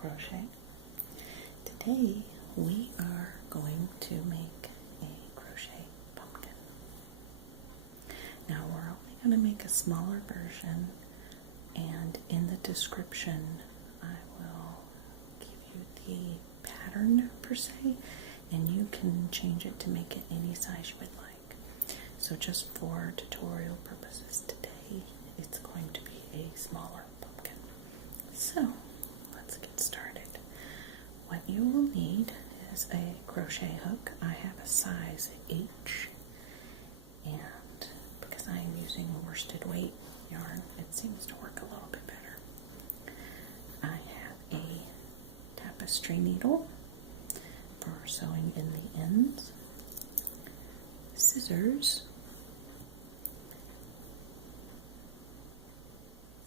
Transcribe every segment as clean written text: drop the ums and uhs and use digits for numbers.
Crochet. Today we are going to make a crochet pumpkin. Now we're only going to make a smaller version, and in the description I will give you the pattern per se, and you can change it to make it any size you would like. So just for tutorial purposes today, it's going to be a smaller pumpkin. So let's get started. What you will need is a crochet hook. I have a size H, and because I am using worsted weight yarn, it seems to work a little bit better. I have a tapestry needle for sewing in the ends, scissors,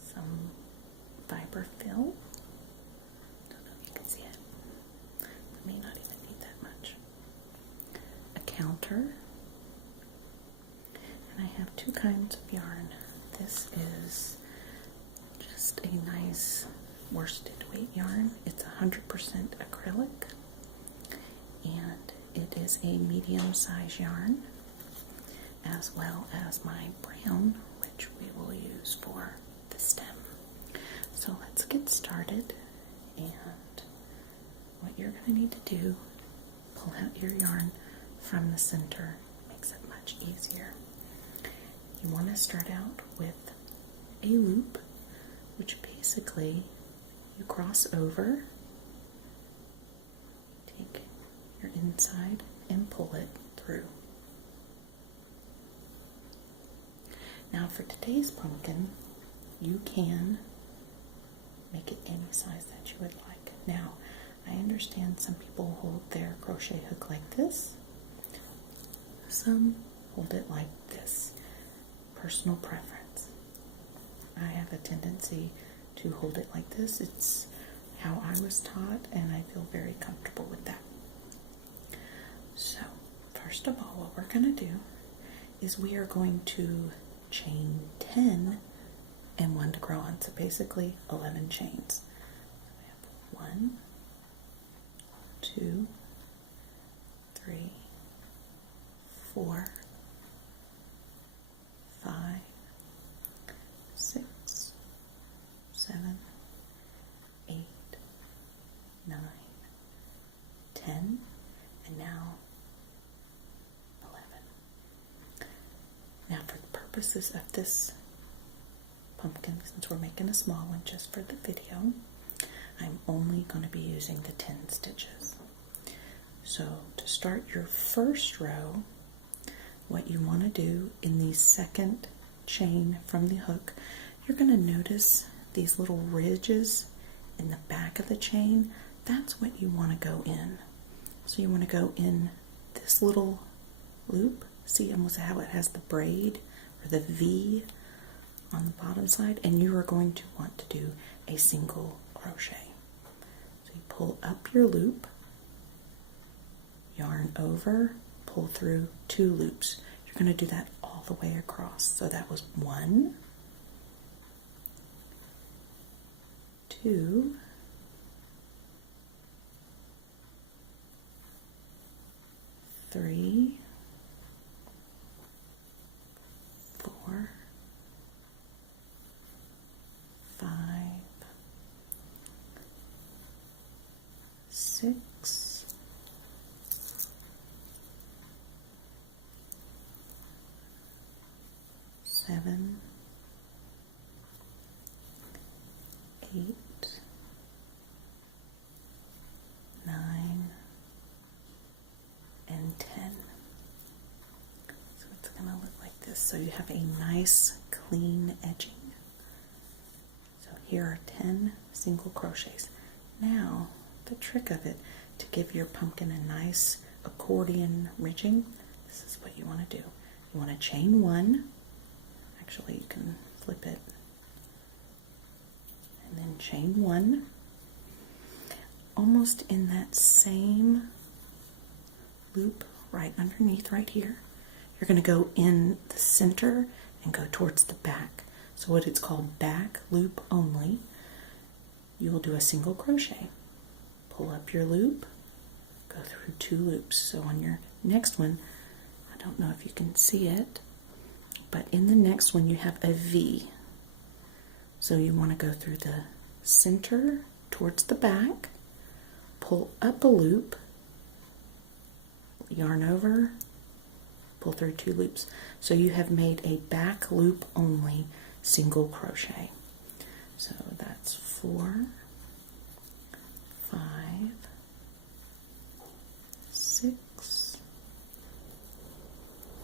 some fiber fill. Don't know if you can see it. I may not even need that much. A counter. And I have two kinds of yarn. This is just a nice worsted weight yarn. It's 100% acrylic. And it is a medium size yarn, as well as my brown, which we will use for the stem. So let's get started, and what you're going to need to do, pull out your yarn from the center. It makes it much easier. You want to start out with a loop, which basically you cross over, take your inside and pull it through. Now for today's pumpkin, you can make it any size that you would like. Now, I understand some people hold their crochet hook like this. Some hold it like this. Personal preference. I have a tendency to hold it like this. It's how I was taught, and I feel very comfortable with that. So, first of all, what we're going to do is we are going to chain 10 and 1 to grow on. So basically 11 chains. So we have 1, 2, 3, 4, 5, 6, 7, 8, 9, 10, and now 11. Now for the purposes of this pumpkin, since we're making a small one just for the video, I'm only going to be using the 10 stitches. So to start your first row, what you want to do in the second chain from the hook, you're going to notice these little ridges in the back of the chain. That's what you want to go in. So you want to go in this little loop. See almost how it has the braid or the V on the bottom side, and you are going to want to do a single crochet. So you pull up your loop, yarn over, pull through 2 loops. You're going to do that all the way across. So that was 1, 2, 3, 4, 5, 6, 7, 8, 9, and 10. So it's going to look like this. So you have a nice clean edging. So here are 10 single crochets. Now the trick of it, to give your pumpkin a nice accordion ridging, this is what you want to do. You want to chain 1. Actually, you can flip it and then chain 1. Almost in that same loop right underneath right here, you're going to go in the center and go towards the back. So what it's called back loop only. You will do a single crochet. pull up your loop, go through 2 loops. So on your next one, I don't know if you can see it, but in the next one you have a V. So you want to go through the center towards the back, pull up a loop, yarn over, pull through 2 loops. So you have made a back loop only single crochet. So that's 4, 5, 6,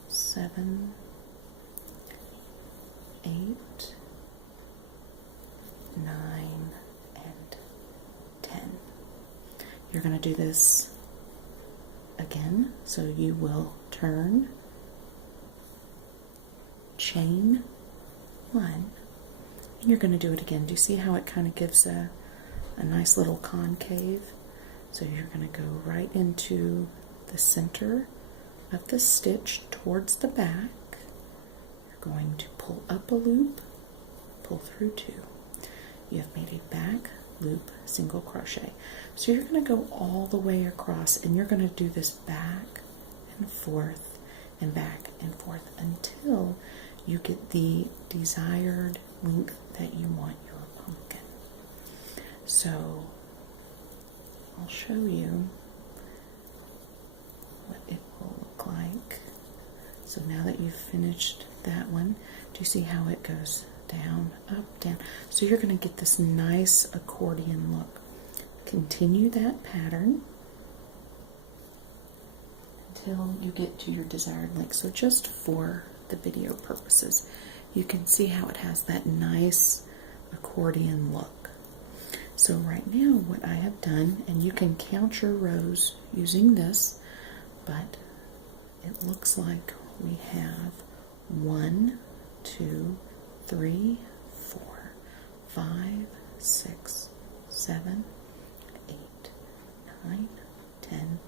7, 8, 9, and 10. You're going to do this again, so you will turn, chain 1, and you're going to do it again. Do you see how it kind of gives a nice little concave? So you're going to go right into the center of the stitch towards the back. You're going to pull up a loop, pull through 2. You have made a back loop single crochet. So you're going to go all the way across, and you're going to do this back and forth and back and forth until you get the desired length that you want your pumpkin. So I'll show you what it will look like. So now that you've finished that one, do you see how it goes down, up, down? So you're going to get this nice accordion look. Continue that pattern until you get to your desired length. So just for the video purposes, you can see how it has that nice accordion look. So right now what I have done, and you can count your rows using this, but it looks like we have 1, 2, 3, 4, 5, 6, 7, 8, 9, 10,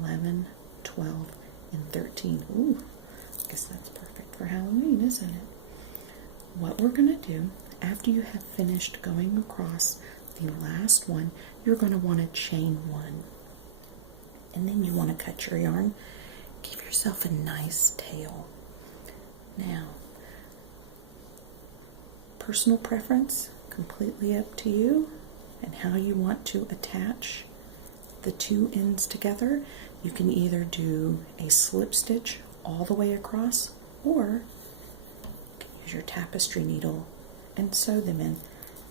11, 12, and 13. Ooh, I guess that's perfect for Halloween, isn't it? What we're going to do, after you have finished going across the last one, you're going to want to chain 1. And then you want to cut your yarn. Give yourself a nice tail. Now, personal preference, completely up to you and how you want to attach the 2 ends together. You can either do a slip stitch all the way across, or you can use your tapestry needle and sew them in.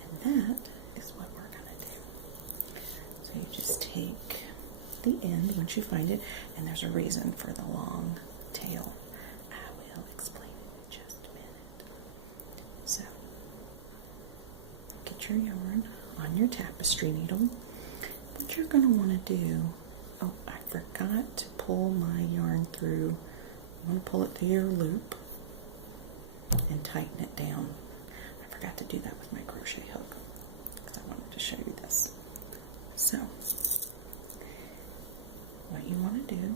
And that is what we're going to do. So you just take the end once you find it, and there's a reason for the long tail. I will explain it in just a minute. So get your yarn on your tapestry needle. What you're going to want to do, oh, I forgot to pull my yarn through. You want to pull it through your loop and tighten it down. I forgot to do that with my crochet hook because I wanted to show you this. So what you want to do,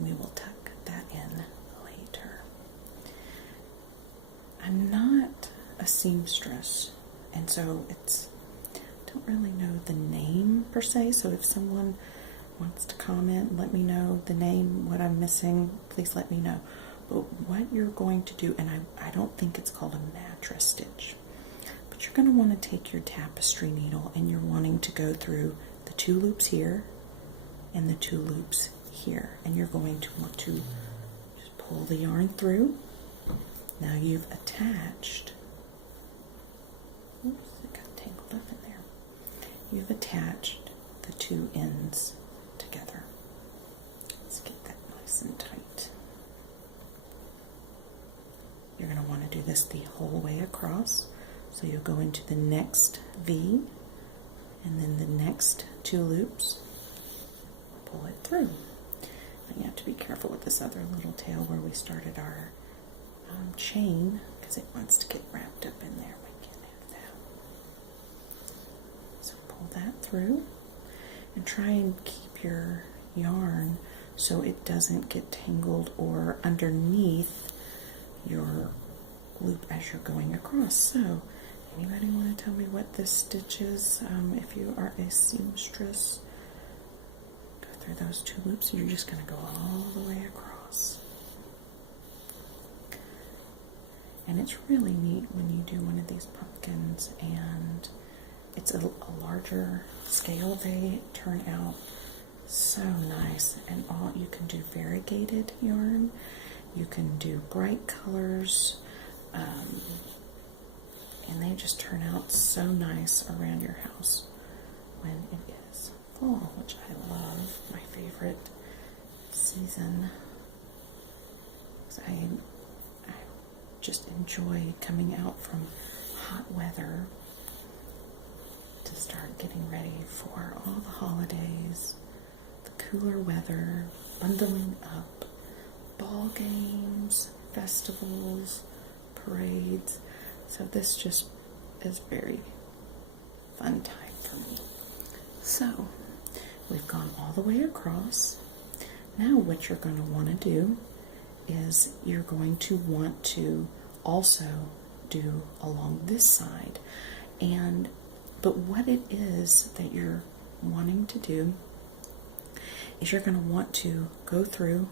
we will tuck that in later. I'm not a seamstress, and so don't really know the name per se, so if someone wants to comment, let me know the name, what I'm missing, please let me know. But what you're going to do, and I don't think it's called a mattress stitch, but you're going to want to take your tapestry needle and you're wanting to go through the 2 loops here and the 2 loops here, and you're going to want to just pull the yarn through. Now you've attached, oops, it got tangled up in there. You've attached the 2 ends together. Let's get that nice and tight. You're going to want to do this the whole way across. So you'll go into the next V and then the next 2 loops, pull it through. And you have to be careful with this other little tail where we started our chain, because it wants to get wrapped up in there. We can't have that. So pull that through and try and keep your yarn so it doesn't get tangled or underneath your loop as you're going across. So Anybody want to tell me what this stitch is? If you are a seamstress, go through those 2 loops. You're just going to go all the way across. And it's really neat when you do one of these pumpkins and it's a larger scale. They turn out so nice, and all you can do variegated yarn. You can do bright colors, and they just turn out so nice around your house when it is fall, which I love, my favorite season. I just enjoy coming out from hot weather to start getting ready for all the holidays, the cooler weather, bundling up, ball games, festivals, parades. So this just is very fun time for me. So we've gone all the way across. Now what you're going to want to do is you're going to want to also do along this side. But what it is that you're wanting to do is you're going to want to go through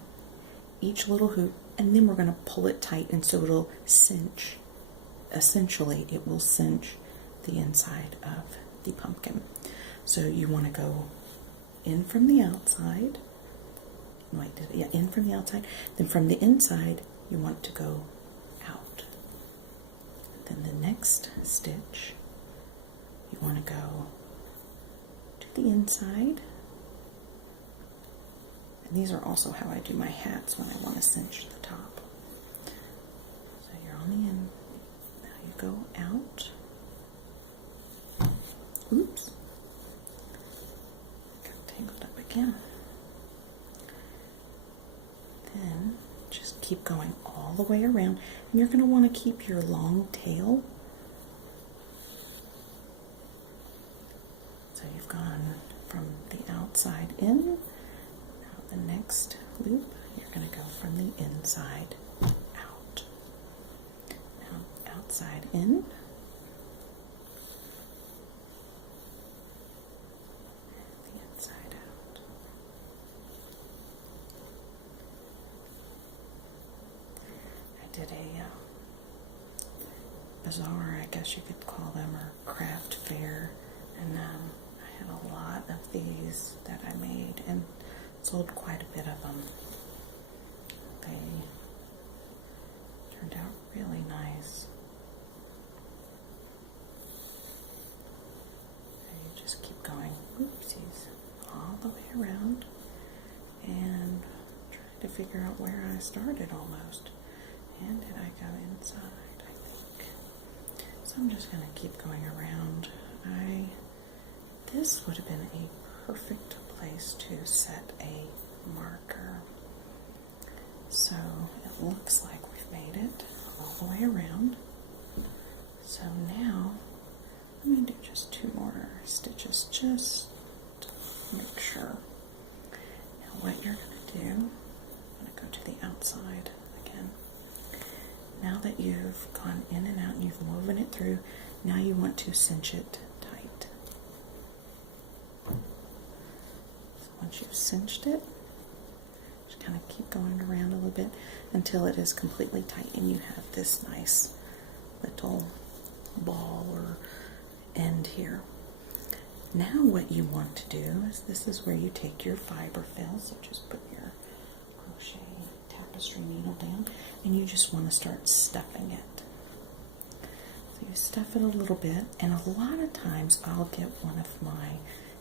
each little hoop, and then we're going to pull it tight, and so it'll cinch. Essentially, it will cinch the inside of the pumpkin. So you want to go in from the outside. In from the outside. Then from the inside, you want to go out. Then the next stitch, you want to go to the inside. And these are also how I do my hats when I want to cinch the top. So you're on the end. Now you go out. Oops. Got tangled up again. Then just keep going all the way around. And you're going to want to keep your long tail. So you've gone from the outside in. Now the next loop, you're going to go from the inside out. Now outside in. The inside out. I did a bazaar, I guess you could call them, or craft fair, and I had a lot of these that I made and sold quite a bit of them. They turned out really nice. And you just keep going, oopsies, all the way around, and trying to figure out where I started almost. And did I go inside, I think. So I'm just going to keep going around. This would have been a perfect place to set a marker. So it looks like we've made it all the way around. So now I'm going to do just 2 more stitches just to make sure. Now what you're going to do, I'm going to go to the outside again. Now that you've gone in and out and you've woven it through, now you want to cinch it tight. So once you've cinched it, just kind of keep going around a little bit until it is completely tight and you have this nice little ball or end here. Now what you want to do is, this is where you take your fiber fill, so just put your crochet tapestry needle down, and you just want to start stuffing it. So you stuff it a little bit, and a lot of times I'll get one of my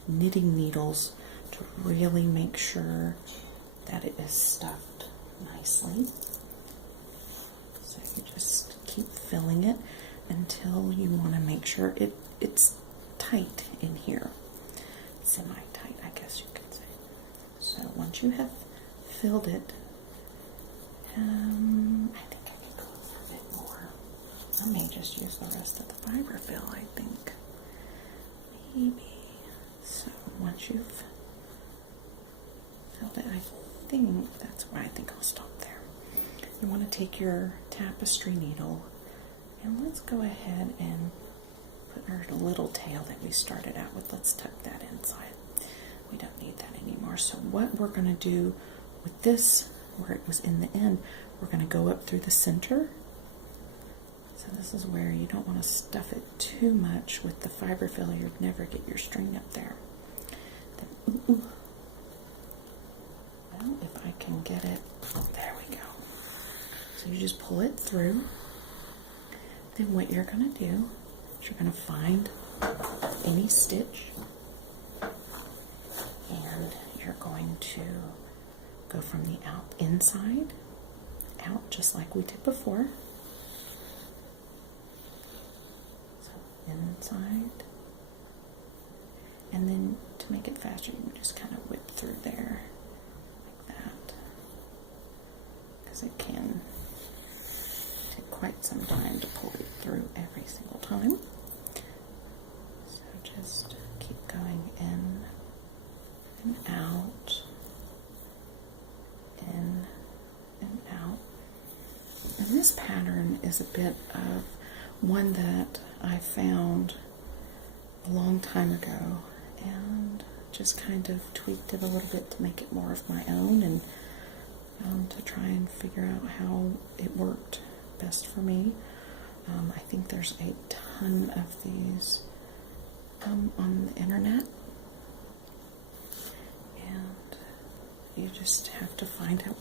knitting needles to really make sure that it is stuffed nicely. So you just keep filling it until you want to make sure it's tight in here. Semi-tight, I guess you could say. So once you have filled it, I think I can go a little bit more. I may just use the rest of the fiber fill, I think. Maybe. So once you've filled it, I think that's why I think I'll stop there. You want to take your tapestry needle, and let's go ahead and put our little tail that we started out with. Let's tuck that inside. We don't need that anymore. So what we're going to do with this, where it was in the end, we're going to go up through the center. So this is where you don't want to stuff it too much with the fiber filler. You'd never get your string up there. Then, well, if I can get it, there we go. So you just pull it through. Then what you're going to do is you're going to find any stitch, and you're going to go from the inside out just like we did before. So inside, and then to make it faster, you can just kind of whip through there like that, because it can take quite some time to pull it through every single time. So just keep going in and out, in and out. And this pattern is a bit of one that I found a long time ago and just kind of tweaked it a little bit to make it more of my own, and to try and figure out how it worked best for me. I think there's a ton of these on the internet, and you just have to find out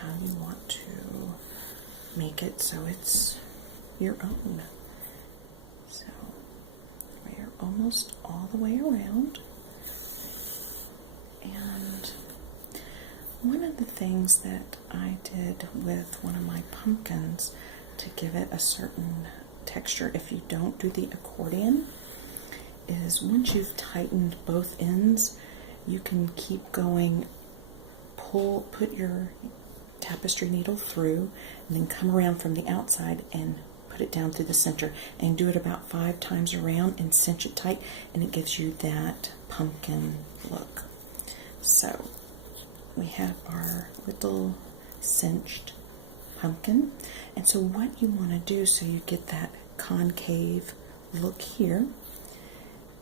how you want to make it so it's your own. So we're almost all the way around, and one of the things that I did with one of my pumpkins to give it a certain texture, if you don't do the accordion, is once you've tightened both ends, you can keep going, put your tapestry needle through, and then come around from the outside and put it down through the center, and do it about 5 times around and cinch it tight, and it gives you that pumpkin look. So we have our little cinched pumpkin, and so what you want to do so you get that concave look here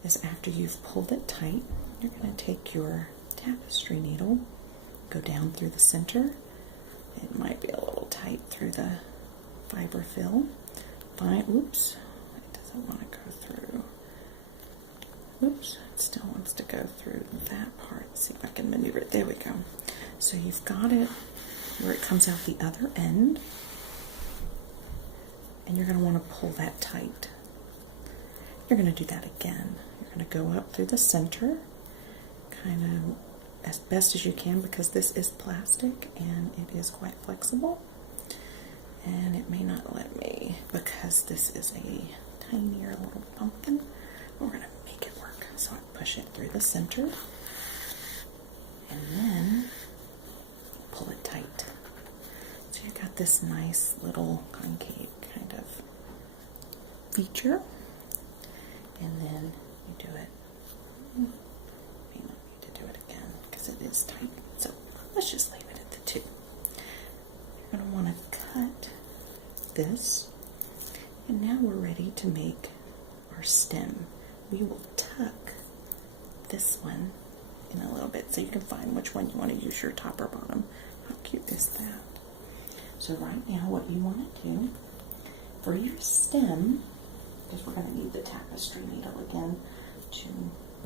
is, after you've pulled it tight, you're going to take your tapestry needle, go down through the center. It might be a little tight through the fiber fill. Fine. Oops, it doesn't want to go through. Oops, it still wants to go through that part. Let's see if I can maneuver it. There we go. So you've got it where it comes out the other end, and you're going to want to pull that tight. You're going to do that again. You're going to go up through the center, kind of as best as you can, because this is plastic and it is quite flexible, and it may not let me because this is a tinier little pumpkin. We're going to make it work. So I push it through the center and then pull it tight. So you've got this nice little concave kind of feature, and then you do it. May not need to do it again because it is tight. So let's just leave it at the 2. You're going to want to cut this, and now we're ready to make our stem. We will tuck this one in a little bit so you can find which one you want to use, your top or bottom. How cute is that? So right now what you want to do for your stem, because we're going to need the tapestry needle again to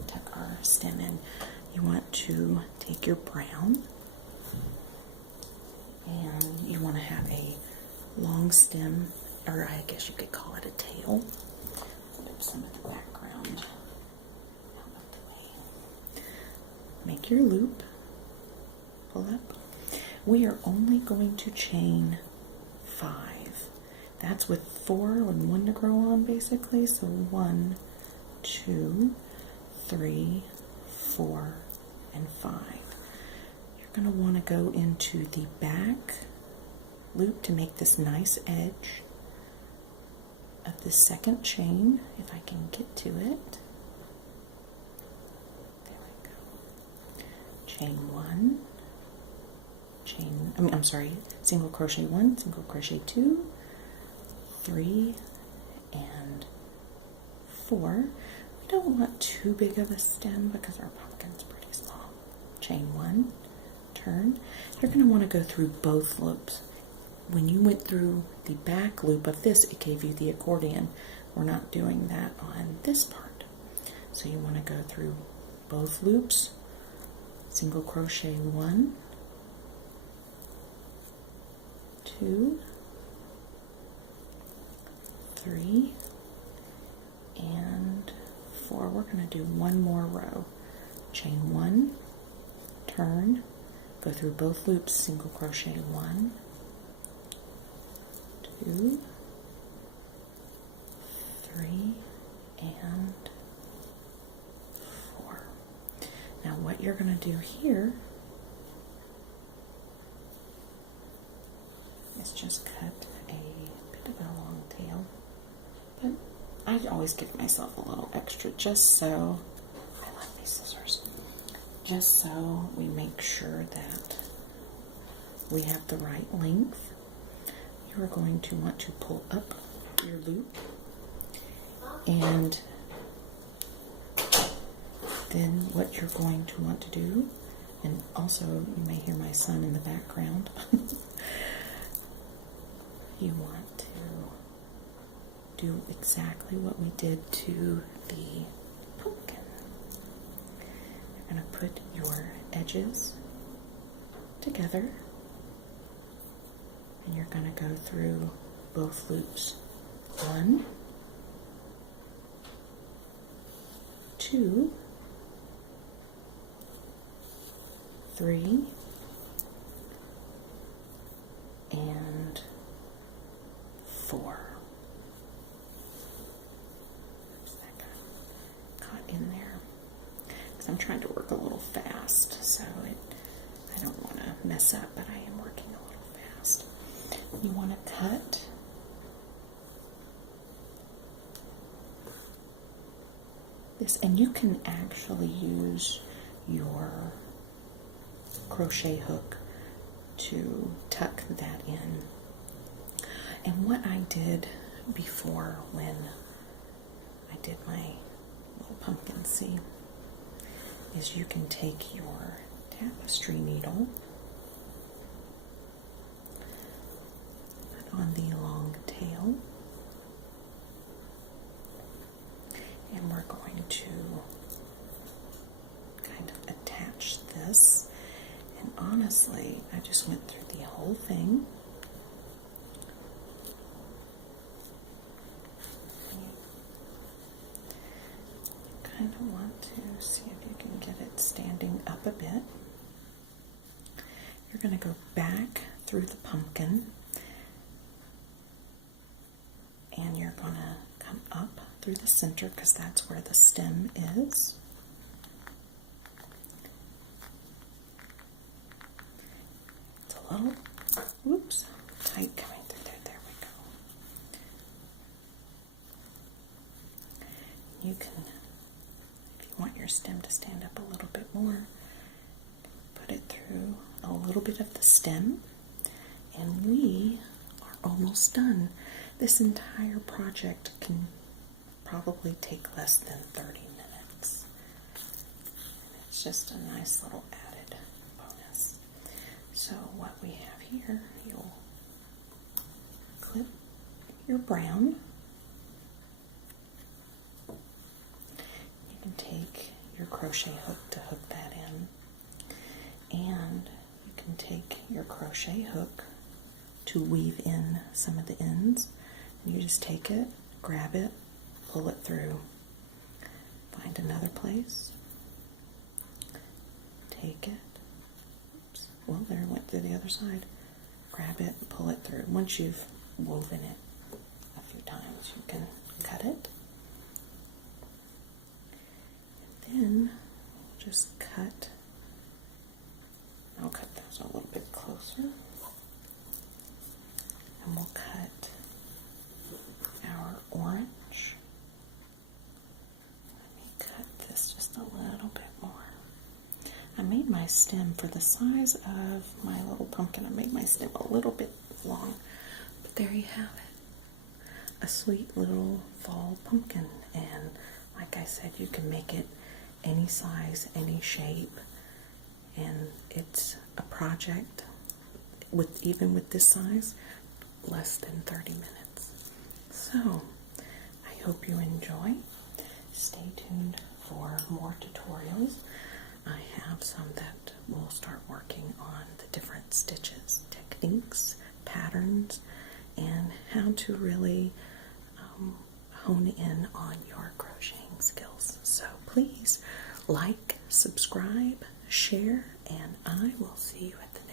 tuck our stem in, you want to take your brown, and you want to have a long stem, or I guess you could call it a tail. Put some of the background out of the way. Make your loop, pull up. We are only going to chain 5. That's with 4 and 1 to grow on, basically. So 1, 2, 3, 4, and 5. You're going to want to go into the back loop to make this nice edge of the second chain, if I can get to it. There we go. Chain 1, single crochet 1, single crochet 2, 3, and 4. We don't want too big of a stem because our pumpkin's pretty small. Chain 1, turn. You're going to want to go through both loops. When you went through the back loop of this, it gave you the accordion. We're not doing that on this part. So you want to go through both loops, single crochet 1, 2, 3, and 4. We're going to do one more row. Chain 1, turn, go through both loops, single crochet 1, 2, 3, and 4. Now what you're going to do here is just cut a bit of a long tail, but I always give myself a little extra just so, I love these scissors, just so we make sure that we have the right length. You are going to want to pull up your loop, and then what you're going to want to do, and also you may hear my son in the background, you want to do exactly what we did to the pumpkin. You're going to put your edges together, and you're going to go through both loops. 1, 2, 3, and 4. Oops, that got caught in there. Because I'm trying to work a little fast, so I don't want to mess up, but I am working a little fast. You want to cut this, and you can actually use your crochet hook to tuck that in. And what I did before when I did my little pumpkin, see, is you can take your tapestry needle, put on the long tail, and we're going to kind of attach this. And honestly, I just went through the whole thing. You kind of want to see if you can get it standing up a bit. You're going to go back through the pumpkin, and you're going to come up through the center because that's where the stem is. It's a little, whoops, tight coming through there. There we go. You can, if you want your stem to stand up a little bit more, put it through a little bit of the stem, and we are almost done. This entire project can probably take less than 30 minutes. It's just a nice little added bonus. So what we have here, you'll clip your brown. You can take your crochet hook to hook that in, and you can take your crochet hook to weave in some of the ends. And you just take it, grab it, pull it through, find another place, take it, oops, well there, it went through the other side, grab it, pull it through. Once you've woven it a few times, you can cut it, and then just cut, I'll cut those a little bit closer, and we'll cut our orange. Let me cut this just a little bit more. I made my stem for the size of my little pumpkin. I made my stem a little bit long, but there you have it. a sweet little fall pumpkin. And like I said, you can make it any size, any shape, and it's a project with, even with this size, less than 30 minutes. So I hope you enjoy. Stay tuned for more tutorials. I have some that will start working on the different stitches, techniques, patterns, and how to really hone in on your crocheting skills. So please like, subscribe, share, and I will see you at the